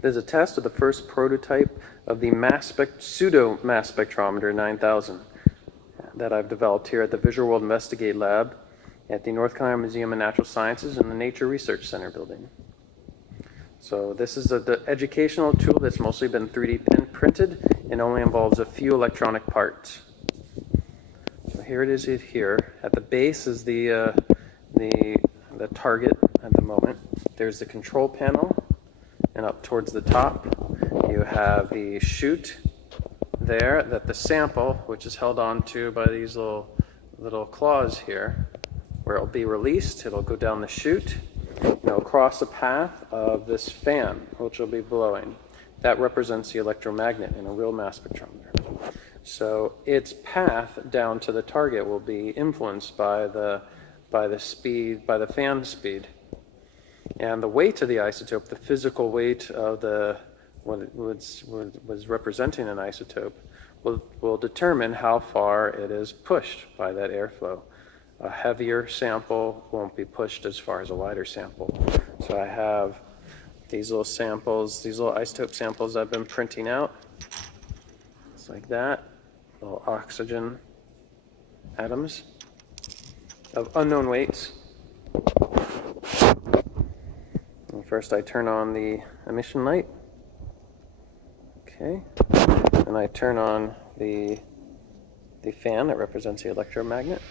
There's a test of the first prototype of the Pseudo mass spectrometer 9000 that I've developed here at the Visual World Investigate Lab at the North Carolina Museum of Natural Sciences in the Nature Research Center building. So this is the educational tool that's mostly been 3D printed and only involves a few electronic parts. So here it is here. At the base is the target at the moment. There's the control panel, and up towards the top you have the chute there that the sample, which is held onto by these little claws here, where it'll be released. It'll go down the chute, and it'll cross the path of this fan, which will be blowing. That represents the electromagnet in a real mass spectrometer. So its path down to the target will be influenced by the fan speed. And the weight of the isotope, the physical weight of what it was representing an isotope, will determine how far it is pushed by that airflow. A heavier sample won't be pushed as far as a lighter sample. So I have these little samples, these little isotope samples I've been printing out. It's like that, little oxygen atoms of unknown weights. And first I turn on the emission light. Okay, and I turn on the fan that represents the electromagnet.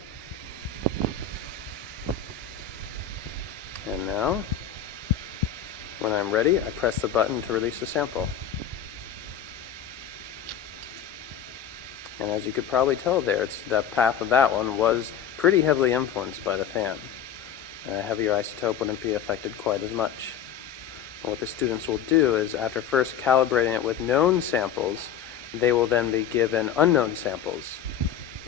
And now, when I'm ready, I press the button to release the sample. And as you could probably tell there, the path of that one was pretty heavily influenced by the fan. A heavier isotope wouldn't be affected quite as much. And what the students will do is, after first calibrating it with known samples, they will then be given unknown samples.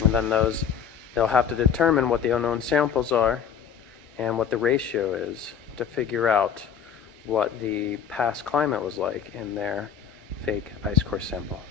And then they'll have to determine what the unknown samples are and what the ratio is to figure out what the past climate was like in their fake ice core sample.